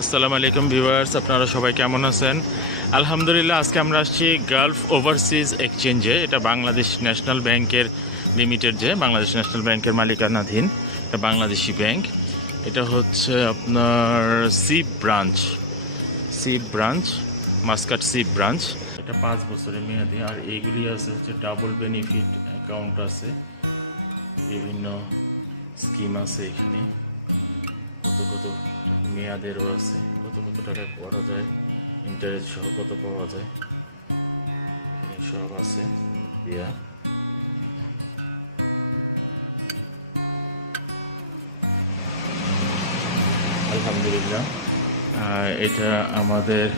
আসসালামু আলাইকুম ভিউয়ার্স, আপনারা সবাই কেমন আছেন? আলহামদুলিল্লাহ, আজকে আমরা আসছি গালফ ওভারসিজ এক্সচেঞ্জে এটা বাংলাদেশ ন্যাশনাল ব্যাংকের লিমিটেড যে, বাংলাদেশ ন্যাশনাল ব্যাংকের মালিকানাধীন এটা বাংলাদেশি ব্যাংক এটা হচ্ছে আপনার Seeb branch Seeb branch Muscat Seeb branch এটা পাঁচ বছরের মেয়াদি, আর এইগুলি আছে হচ্ছে ডাবল বেনিফিট অ্যাকাউন্ট আছে। বিভিন্ন স্কিম আছে এখানে। কত কত? মেয়াদেরও আছে কত কত টাকা করা যায়? ইন্টারেস্ট সহ কত পাওয়া যায়? সব আছে। দেয়া আলহামদুলিল্লাহ। এটা আমাদের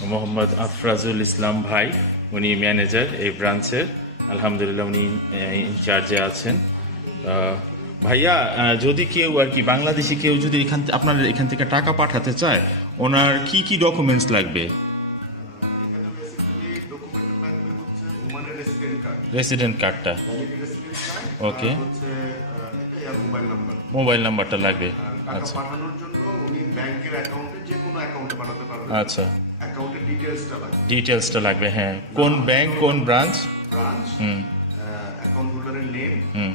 মোহাম্মদ আফরাজুল ইসলাম ভাই। উনি ম্যানেজার এই ব্রাঞ্চের আলহামদুলিল্লাহ উনি ইনচার্জে আছেন। আহ, ভাইয়া যদি কেউ আর কি বাংলাদেশি কেউ যদি এখান আপনার এখান থেকে টাকা পাঠাতে চায় ওনার কি কি ডকুমেন্টস লাগবে? রেসিডেন্ট কার্ডটা আর মোবাইল নাম্বারটা লাগবে। আচ্ছা। পাঠানোর জন্য উনি ব্যাংকের অ্যাকাউন্টে যে কোনো অ্যাকাউন্টে পাঠাতে পারবেন আচ্ছা। অ্যাকাউন্টের ডিটেইলসটা লাগবে ডিটেলসটা লাগবে হ্যাঁ। কোন ব্যাংক কোন ব্রাঞ্চ ব্রাঞ্চ হুম। অ্যাকাউন্ট হোল্ডারের নেম হুম।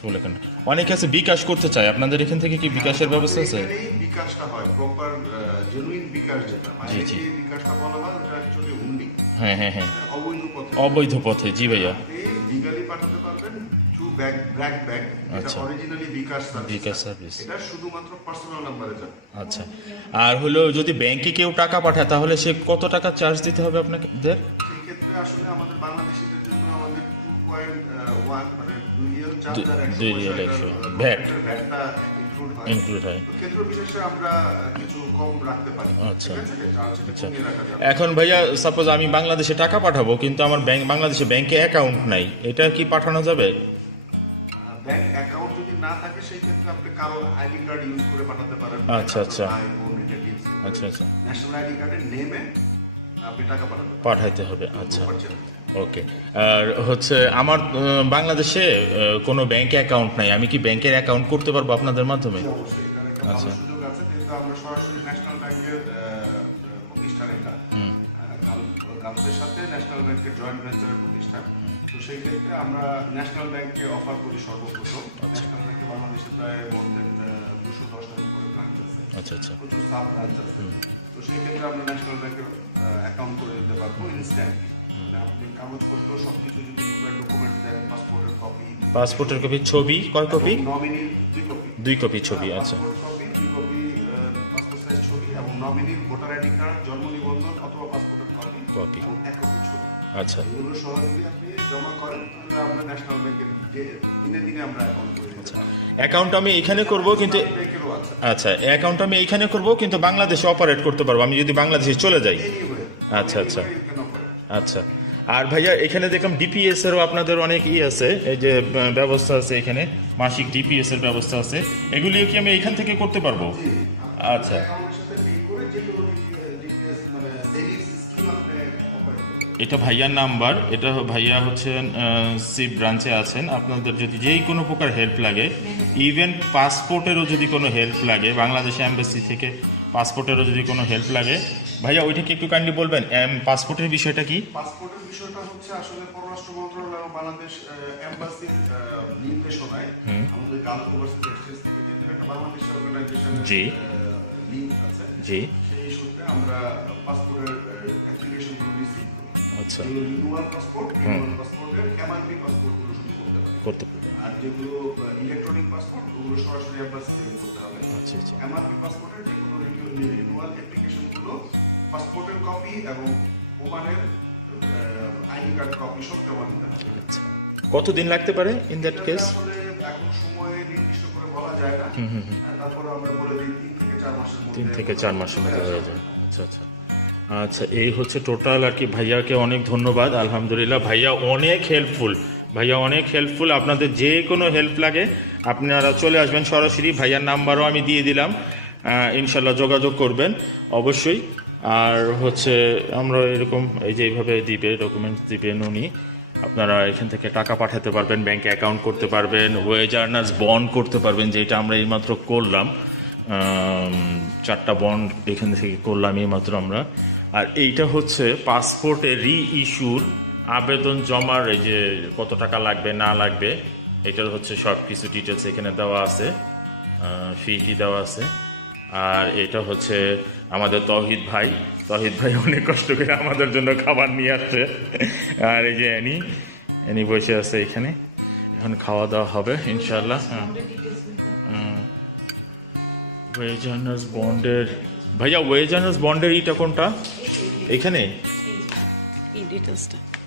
ফুল অ্যাকাউন্ট অনেকে আছে বিকাশ করতে চায়। আপনাদের এখান থেকে কি বিকাশের ব্যবস্থা আছে? বিকাশটা হয় প্রপার জেনুইন বিকাশ যেটা। মানে বিকাশটা বলা হয় ওটা অ্যাকচুয়ালি হুন্ডি। হ্যাঁ হ্যাঁ হ্যাঁ। অবৈধ পথে। অবৈধ পথে জি ভাইয়া। লিগালি পাঠাতে পারবেন টু ব্যাক ব্যাক এটা আচ্ছা। Originally bKash service bKash service এটা শুধুমাত্র পার্সোনাল নাম্বারে যাবে। আচ্ছা। আর হলো যদি ব্যাংকে কেউ টাকা পাঠায় তাহলে সে কত টাকা চার্জ দিতে হবে আপনাদের সেই ক্ষেত্রে আসলে আমাদের বাংলাদেশিদের জন্য আমাদের দুই রিয়েল একশো ইনক্লুড হয়। হয়। আচ্ছা। আচ্ছা। এখন ভাইয়া সাপোজ আমি বাংলাদেশে টাকা পাঠাবো কিন্তু আমার ব্যাংক বাংলাদেশে ব্যাংকে অ্যাকাউন্ট নাই এটা কি পাঠানো যাবে? ব্যাংক অ্যাকাউন্ট যদি না থাকে সেই ক্ষেত্রে আপনি কারও আইডি কার্ড ইউজ করে পাঠাতে পারেন। আচ্ছা, আচ্ছা। আচ্ছা আচ্ছা। ন্যাশনাল আইডি কার্ডের নেমে আপনি টাকা পাঠাতে পাঠাইতে হবে আচ্ছা। ওকে আর হচ্ছে আমার বাংলাদেশে কোনো ব্যাংকে অ্যাকাউন্ট নাই। আমি কি ব্যাংকের অ্যাকাউন্ট করতে পারব আপনাদের মাধ্যমে? আচ্ছা। আমরা সরাসরি ন্যাশনাল ব্যাংকের আহ, প্রতিষ্ঠান এটা। হুম। গালফের সাথে ন্যাশনাল ব্যাংকের জয়েন্ট ভেঞ্চারের প্রতিষ্ঠান। তো সেই ক্ষেত্রে আমরা ন্যাশনাল ব্যাংকে অফার করি সর্বপ্রথম। আচ্ছা। ন্যাশনাল ব্যাংকে বাংলাদেশে প্রায় মোর দেন দুশো দশটার উপরে ব্রাঞ্চ আছে। আচ্ছা আচ্ছা। প্রচুর সাব ব্রাঞ্চ আছে। তো সেই ক্ষেত্রে আমরা ন্যাশনাল ব্যাংকের অ্যাকাউন্ট করে দিতে পারব মানে আপনি কাগজপত্র সবকিছু যদি রিকোয়ার্ড ডকুমেন্ট দেন পাসপোর্টের কপি পাসপোর্টের কপি ছবি কয় কপি নমিনির দুই কপি দুই কপি ছবি আচ্ছা। কপি দুই কপি পাসপোর্ট সাইজ ছবি এবং নমিনির ভোটার আইডি কার্ড জন্ম নিবন্ধন অথবা পাসপোর্টের কপি কপি এবং এক কপি ছবি। আচ্ছা। এগুলো সহ যদি আপনি জমা করেন তাহলে আমরা ন্যাশনাল ব্যাংকের দিনে দিনে আমরা অ্যাকাউন্ট করে দিতে অ্যাকাউন্ট আমি এখানে করব কিন্তু আচ্ছা অ্যাকাউন্ট আমি এইখানে করব কিন্তু বাংলাদেশে অপারেট করতে পারব। আমি যদি বাংলাদেশে চলে যাই। আচ্ছা, আচ্ছা। আচ্ছা। আর ভাইয়া এখানে দেখলাম ডিপিএস এরও আপনাদের অনেক ই আছে এই যে ব্যবস্থা আছে এখানে মাসিক ডিপিএস এর ব্যবস্থা আছে। এগুলিও কি আমি এখান থেকে করতে পারব? আচ্ছা। এটা ভাইয়ার নাম্বার এটা ভাইয়া হচ্ছে সি ব্রাঞ্চে আছেন। আপনাদের যদি যেই কোনো প্রকার হেল্প লাগে ইভেন পাসপোর্টেরও যদি কোনো হেল্প লাগে বাংলাদেশ অ্যাম্বাসি থেকে পাসপোর্টেরও যদি কোনো হেল্প লাগে। ভাইয়া ওইটা কি একটু কাইন্ডলি বলবেন? পাসপোর্টের বিষয়টা কি? পাসপোর্টের বিষয়টা হচ্ছে আসলে পররাষ্ট্র মন্ত্রণালয় এবং বাংলাদেশ এম্বাসির নির্দেশনায় আমাদের গালফ ওভারসিজ এক্সচেঞ্জ থেকে যেহেতু একটা বাংলাদেশ অর্গানাইজেশন জি। লিঙ্ক আছে। জি। সেই সূত্রে আমরা পাসপোর্টের অ্যাপ্লিকেশন রিসিভ আচ্ছা। রিনিউয়াল পাসপোর্ট রিনিউয়াল পাসপোর্টের এমআরপি পাসপোর্টগুলো শুধু করতে পারি করতে পারবেন আর যেগুলো ইলেকট্রনিক পাসপোর্ট ওগুলো সরাসরি এম্বাসি থেকে করতে হবে। আচ্ছা আচ্ছা। এমআরপি পাসপোর্টের যে কোনো অ্যাপ্লিকেশনগুলো পাসপোর্টের কপি এবং ওমানের আইডি কার্ড কপি সব জমা দিতে হবে। আচ্ছা। কতদিন লাগতে পারে ইন দ্যাট কেস এখন সময় নির্দিষ্ট করে বলা যায় না। হ্যাঁ, তারপরে আমরা বলে দিই তিন থেকে চার মাসের মধ্যে তিন থেকে চার মাসের মধ্যে হয়ে যায়। আচ্ছা আচ্ছা। আচ্ছা এই হচ্ছে টোটাল আর কি। ভাইয়াকে অনেক ধন্যবাদ আলহামদুলিল্লাহ। ভাইয়া অনেক হেল্পফুল ভাইয়া অনেক হেল্পফুল আপনাদের যে কোনো হেল্প লাগে আপনারা চলে আসবেন সরাসরি। ভাইয়ার নাম্বারও আমি দিয়ে দিলাম। ইনশাল্লাহ যোগাযোগ করবেন, অবশ্যই। আর হচ্ছে, আমরা এরকম এই যে এইভাবে দিবে ডকুমেন্টস দিবেন উনি, আপনারা এখান থেকে টাকা পাঠাতে পারবেন ব্যাংকে অ্যাকাউন্ট করতে পারবেন ওয়েজ আর্নার্স বন্ড করতে পারবেন, যেটা আমরা এইমাত্র করলাম। চারটা বন্ড এখান থেকে করলাম এইমাত্র আমরা। আর এইটা হচ্ছে পাসপোর্টে রি ইস্যুর আবেদন জমার, এই যে কত টাকা লাগবে, না লাগবে এটা হচ্ছে সব কিছু ডিটেলস এখানে দেওয়া আছে। ফিটি দেওয়া আছে। আর এটা হচ্ছে আমাদের তহিদ ভাই। তহিদ ভাই অনেক কষ্ট করে আমাদের জন্য খাবার নিয়ে আসছে। আর এই যে অ্যানি অ্যানি বসে আছে এখানে। এখন খাওয়া দাওয়া হবে ইনশাল্লাহ হ্যাঁ। ওয়েজানাস বন্ডের ভাইয়া ওয়েজানাস বন্ডের ইটা কোনটা? এখানে?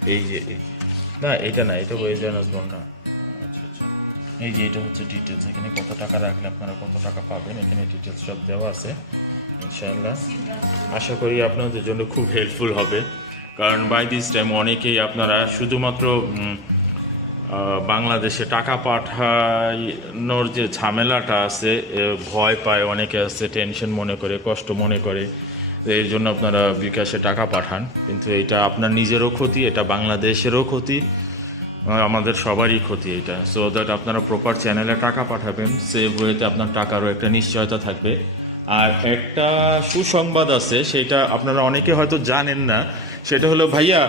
এই যে এই- না এটা না এটা ওয়েজানাস বন্ড না। এই যে এটা হচ্ছে ডিটেলস এখানে কত টাকা রাখলে আপনারা কত টাকা পাবেন, এখানে ডিটেলস সব দেওয়া আছে, ইনশাআল্লাহ। আশা করি আপনাদের জন্য খুব হেল্পফুল হবে, কারণ বাই দিস টাইম অনেকেই আপনারা শুধুমাত্র বাংলাদেশে টাকা পাঠানোর যে ঝামেলাটা আছে ভয় পায়, অনেকে আছে টেনশন মনে করে, কষ্ট মনে করে এই জন্য আপনারা বিকাশে টাকা পাঠান, কিন্তু এটা আপনার নিজেরও ক্ষতি, এটা বাংলাদেশেরও ক্ষতি। আমাদের সবারই ক্ষতি এটা। সো দ্যাট আপনারা প্রপার চ্যানেলে টাকা পাঠাবেন সেভ ওয়েতে আপনার টাকারও একটা নিশ্চয়তা থাকবে। আর একটা সুসংবাদ আছে সেটা আপনারা অনেকে হয়তো জানেন না সেটা হলো ভাইয়া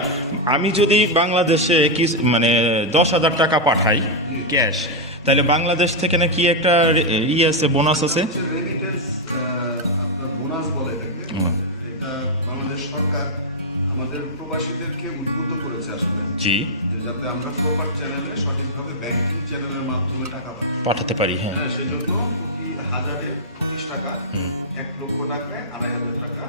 আমি যদি বাংলাদেশে কি মানে দশ হাজার টাকা পাঠাই ক্যাশ তাহলে বাংলাদেশ থেকে না কি একটা ই আছে বোনাস আছে? আমাদের প্রবাসীদেরকে উদ্বুদ্ধ করেছে আসলে। জি। যাতে আমরা প্রপার চ্যানেলে সঠিকভাবে ব্যাংকিং চ্যানেলের মাধ্যমে টাকা পাঠাতে পারি। হ্যাঁ। হ্যাঁ সেই জন্য প্রতি হাজারে পঁচিশ টাকা এক লক্ষ টাকায় আড়াই হাজার টাকা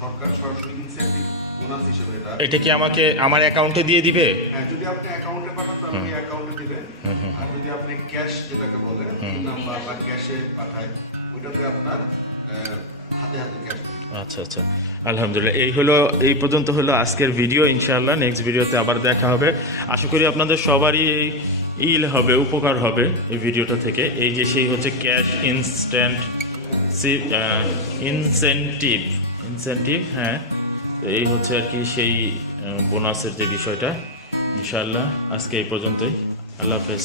সরকার সরাসরি ইনসেন্টিভ বোনাস হিসেবে এটা এটা কি আমাকে আমার অ্যাকাউন্টে দিয়ে দিবে? হ্যাঁ যদি আপনি অ্যাকাউন্টে পাঠান তাহলে এই অ্যাকাউন্টে দিবেন। আর যদি আপনি ক্যাশ যেটাকে বলে নাম্বার বা ক্যাশে পাঠায় ওইটাতে আপনার আচ্ছা আচ্ছা। আলহামদুলিল্লাহ। এই হলো, এই পর্যন্ত হলো আজকের ভিডিও ইনশাআল্লাহ। নেক্সট ভিডিওতে আবার দেখা হবে। আশা করি আপনাদের সবারই এই ইল হবে, উপকার হবে এই ভিডিওটা থেকে। এই যে সেই হচ্ছে ক্যাশ ইনস্ট্যান্ট ইনসেন্টিভ ইনসেন্টিভ হ্যাঁ। এই হচ্ছে আর কি সেই বোনাসের যে বিষয়টা। ইনশাআল্লাহ, আজকে এই পর্যন্তই। আল্লাহ হাফেজ।